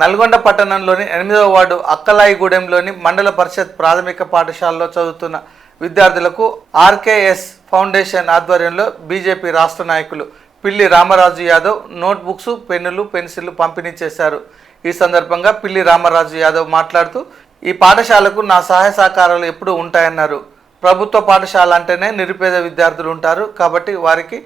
నల్గొండ పట్టణంలోని 8వ వార్డు అక్కలాయిగూడెంలోని మండల పరిషత్ ప్రాథమిక పాఠశాలలో చదువుతున్న విద్యార్థులకు ఆర్కేఎస్ ఫౌండేషన్ ఆధ్వర్యంలో బీజేపీ రాష్ట్ర నాయకులు పిల్లి రామరాజు యాదవ్ నోట్బుక్స్, పెన్నులు, పెన్సిళ్లు పంపిణీ చేశారు. ఈ సందర్భంగా పిల్లి రామరాజు యాదవ్ మాట్లాడుతూ, ఈ పాఠశాలకు నా సహాయ సహకారాలు ఎప్పుడూ ఉంటాయన్నారు. ప్రభుత్వ పాఠశాల అంటేనే నిరుపేద విద్యార్థులు ఉంటారు కాబట్టి వారికి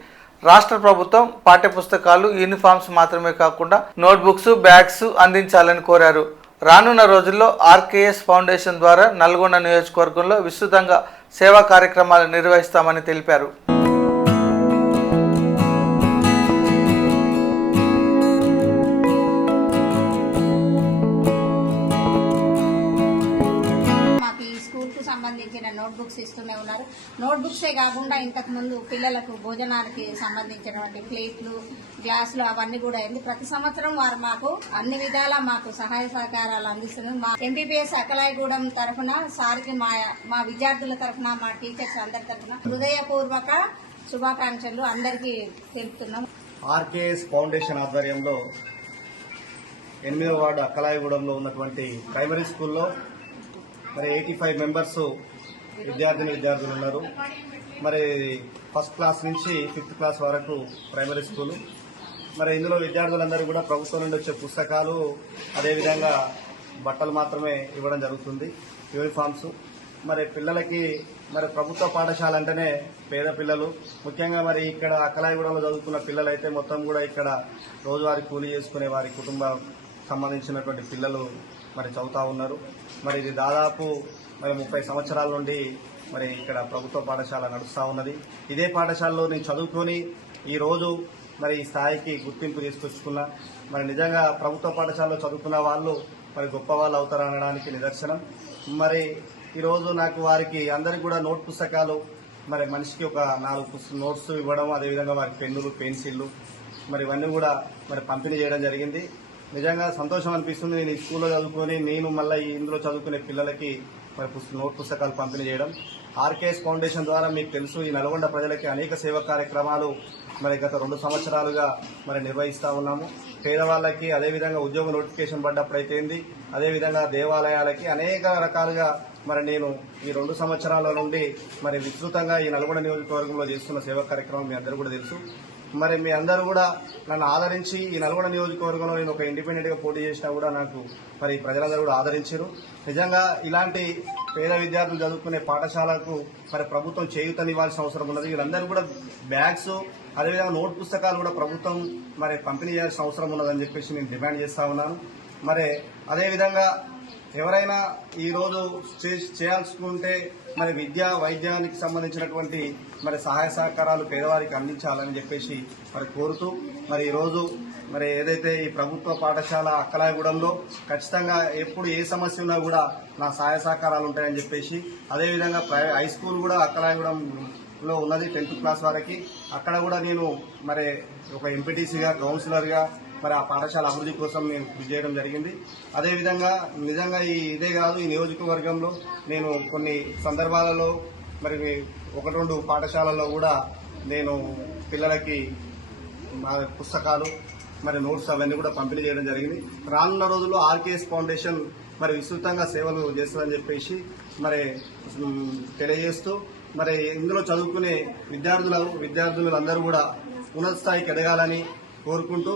రాష్ట్ర ప్రభుత్వం పాఠ్యపుస్తకాలు, యూనిఫామ్స్ మాత్రమే కాకుండా నోట్బుక్స్, బ్యాగ్స్ అందించాలని కోరారు. రానున్న రోజుల్లో ఆర్కేఎస్ ఫౌండేషన్ ద్వారా నల్గొండ నియోజకవర్గంలో విస్తృతంగా సేవా కార్యక్రమాలు నిర్వహిస్తామని తెలిపారు. సంబంధించిన నోట్బుక్స్ ఇస్తూనే ఉన్నారు. నోట్బుక్సే కాకుండా ఇంతకు ముందు పిల్లలకు భోజనానికి సంబంధించినటువంటి ప్లేట్లు, గ్లాసులు అవన్నీ కూడా అయింది. ప్రతి సంవత్సరం వారు మాకు అన్ని విధాలా మాకు సహాయ సహకారాలు అందిస్తున్నారు. మా ఎంపీపీఎస్ అక్కలాయిగూడెం తరఫున సార్కి మా విద్యార్థుల తరఫున, మా టీచర్స్ అందరి తరఫున హృదయపూర్వక శుభాకాంక్షలు అందరికీ తెలుపుతున్నాం. ఆర్కేఎస్ ఫౌండేషన్ ఆధ్వర్యంలో 8వ వార్డు అక్కలాయిగూడెంలో ఉన్నటువంటి ప్రైమరీ స్కూల్లో మరి 85 మెంబర్స్ విద్యార్థులు ఉన్నారు. మరి ఫస్ట్ క్లాస్ నుంచి 5th క్లాస్ వరకు ప్రైమరీ స్కూలు. మరి ఇందులో విద్యార్థులందరూ కూడా ప్రభుత్వం నుండి వచ్చే పుస్తకాలు, అదేవిధంగా బట్టలు మాత్రమే ఇవ్వడం జరుగుతుంది, యూనిఫామ్స్. మరి పిల్లలకి మరి ప్రభుత్వ పాఠశాల అంటేనే పేద పిల్లలు, ముఖ్యంగా మరి ఇక్కడ అక్కలాయిగూడెంలో చదువుతున్న పిల్లలు అయితే మొత్తం కూడా ఇక్కడ రోజువారీ కూలీ చేసుకునే వారి కుటుంబం సంబంధించినటువంటి పిల్లలు మరి చదువుతూ ఉన్నారు. మరి ఇది దాదాపు మరి 30 సంవత్సరాల నుండి మరి ఇక్కడ ప్రభుత్వ పాఠశాల నడుస్తూ ఉన్నది. ఇదే పాఠశాలలో నేను చదువుకొని ఈరోజు మరి ఈ స్థాయికి గుర్తింపు తీసుకొచ్చుకున్నా. మరి నిజంగా ప్రభుత్వ పాఠశాలలో చదువుకున్న వాళ్ళు మరి గొప్ప వాళ్ళు అవుతారనడానికి నిదర్శనం. మరి ఈరోజు నాకు వారికి అందరికీ కూడా నోట్ పుస్తకాలు, మరి మనిషికి ఒక 4 నోట్స్ ఇవ్వడం, అదేవిధంగా వారికి పెన్నులు, పెన్సిళ్లు మరి ఇవన్నీ కూడా మరి పంపిణీ చేయడం జరిగింది. నిజంగా సంతోషం అనిపిస్తుంది. నేను ఈ స్కూల్లో చదువుకొని నేను మళ్ళీ ఇందులో చదువుకునే పిల్లలకి మరి నోట్ పుస్తకాలు పంపిణీ చేయడం. ఆర్కేఎస్ ఫౌండేషన్ ద్వారా మీకు తెలుసు, ఈ నల్గొండ ప్రజలకి అనేక సేవా కార్యక్రమాలు మరి గత 2 సంవత్సరాలుగా మరి నిర్వహిస్తూ ఉన్నాము. పేదవాళ్ళకి, అదేవిధంగా ఉద్యోగ నోటిఫికేషన్ పడ్డప్పుడైతేంది, అదేవిధంగా దేవాలయాలకి అనేక రకాలుగా మరి నేను ఈ 2 సంవత్సరాల నుండి మరి విస్తృతంగా ఈ నల్గొండ నియోజకవర్గంలో చేస్తున్న సేవా కార్యక్రమం మీ అందరూ కూడా తెలుసు. మరి మీ అందరూ కూడా నన్ను ఆదరించి ఈ నల్గొండ నియోజకవర్గంలో నేను ఒక ఇండిపెండెంట్ గా పోటీ చేసినా కూడా నాకు మరి ప్రజలందరూ కూడా ఆదరించారు. నిజంగా ఇలాంటి పేద విద్యార్థులు చదువుకునే పాఠశాలకు మరి ప్రభుత్వం చేయూతనివ్వాల్సిన అవసరం ఉన్నది. వీళ్ళందరూ కూడా బ్యాగ్స్, అదేవిధంగా నోట్ పుస్తకాలు కూడా ప్రభుత్వం మరి పంపిణీ చేయాల్సిన అవసరం ఉన్నదని చెప్పేసి నేను డిమాండ్ చేస్తా ఉన్నాను. మరి అదేవిధంగా ఎవరైనా ఈ రోజు చేయాల్సుకుంటే మరి విద్య, వైద్యానికి సంబంధించినటువంటి మరి సహాయ సహకారాలు పేదవారికి అందించాలని చెప్పేసి మరి కోరుతూ మరి ఈ రోజు మరి ఏదైతే ఈ ప్రభుత్వ పాఠశాల అక్కలాయిగూడెంలో ఖచ్చితంగా ఎప్పుడు ఏ సమస్య ఉన్నా కూడా నా సహాయ సహకారాలు ఉంటాయని చెప్పేసి, అదేవిధంగా హై స్కూల్ కూడా అక్కలాయిగూడెంలో ఉన్నది 10th క్లాస్ వరకు. అక్కడ కూడా నేను మరి ఒక ఎంపీటీసీగా, కౌన్సిలర్గా మరి ఆ పాఠశాల అభివృద్ధి కోసం నేను కృషి చేయడం జరిగింది. అదేవిధంగా నిజంగా ఇదే కాదు, ఈ నియోజకవర్గంలో నేను కొన్ని సందర్భాలలో మరి 1-2 పాఠశాలల్లో కూడా నేను పిల్లలకి పుస్తకాలు, మరి నోట్స్ అవన్నీ కూడా పంపిణీ చేయడం జరిగింది. రానున్న రోజుల్లో ఆర్కేఎస్ ఫౌండేషన్ మరి విస్తృతంగా సేవలు చేస్తుందని చెప్పేసి మరి తెలియజేస్తూ, మరి ఇందులో చదువుకునే విద్యార్థులందరూ కూడా ఉన్నత స్థాయికి ఎదగాలని కోరుకుంటూ